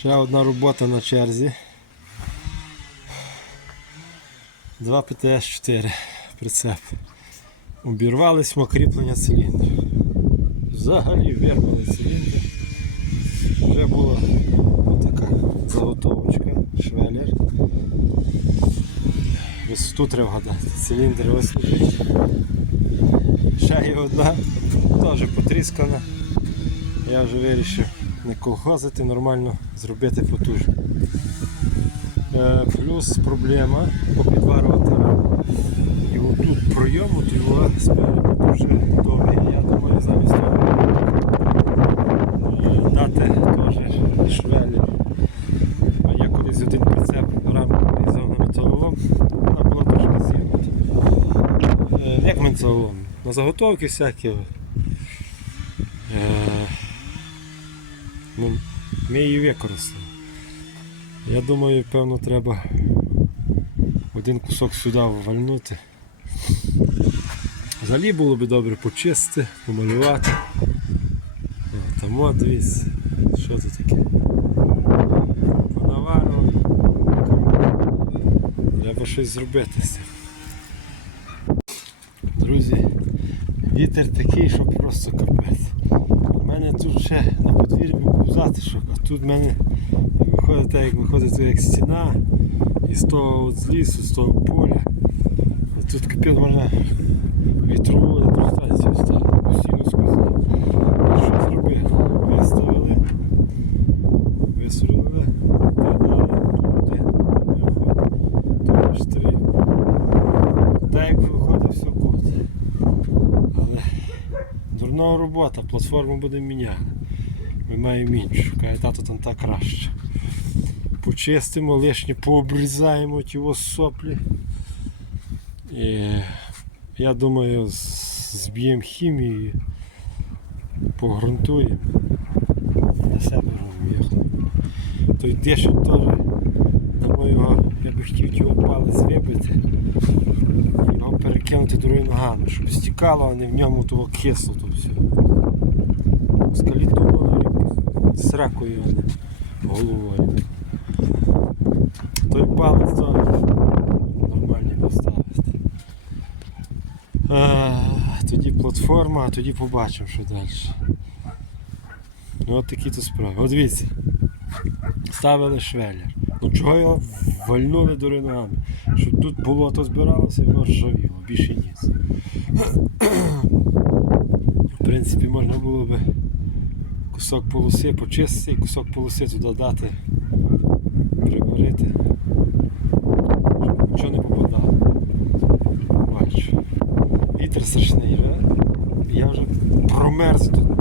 Ще одна робота на черзі. 2 ПТС-4 прицеп. Обірвались кріплення циліндру. Взагалі вирвали циліндр. Вже була така заготовочка, швелер. Висоту треба вгадати. Циліндр ось лежить. Ще є одна, теж потріскана. Я вже вирішив не колхозити, нормально зробити потужно. Е, плюс проблема попідварювати раму. І отут пройом, от його спереду дуже довгий. Я думаю, замість того е, дати теж швелі. А я колись один прицеп рамку вирізав на металолом, вона була трошки зігнута. Е, Як металолом? На заготовки всякі. Ну, ми її використали. Я думаю, певно, треба один кусок сюди ввальнути. Взагалі було б добре почистити, помалювати. От дивіться, що це таке. Понаварював. Треба щось зробити з цим. Друзі, вітер такий, що просто капець. У мене тут ще на подвір'ї був затишок, а тут в мене виходить так, як виходить як стіна, і з того з лісу, з того поля. А тут капець можна вітрову ставити, постійно сквозні. Що зробили? Виставили, висунули, туди. Тут аж три. Так як виходить все кут. Але дурна робота, платформу будемо міняти. Ми маємо іншу. Каже, тато там так краще. Почистимо, лишнє пообрізаємо ті соплі. І я думаю, зб'ємо хімію, погрунтуємо. Для себе робимо. Той дешок теж, думаю, я би хотів його палець вибити його перекинути другою ногами, щоб стікало, а не в ньому того кисло то все. Сракою, головою. Той палець то нормальний поставити. Тоді платформа, а тоді побачимо, що далі. Ну от такі то справи. От дивіться. Ставили швеллер. Ну чого його вальнули до ногами? Щоб тут болото збиралося і воно ржавіло, більше ніц. В принципі, можна було би кусок полоси почистити і кусок полоси туди дати, приварити, щоб нічого не попадало. Бачу. Вітер страшний, вже. я вже промерз тут.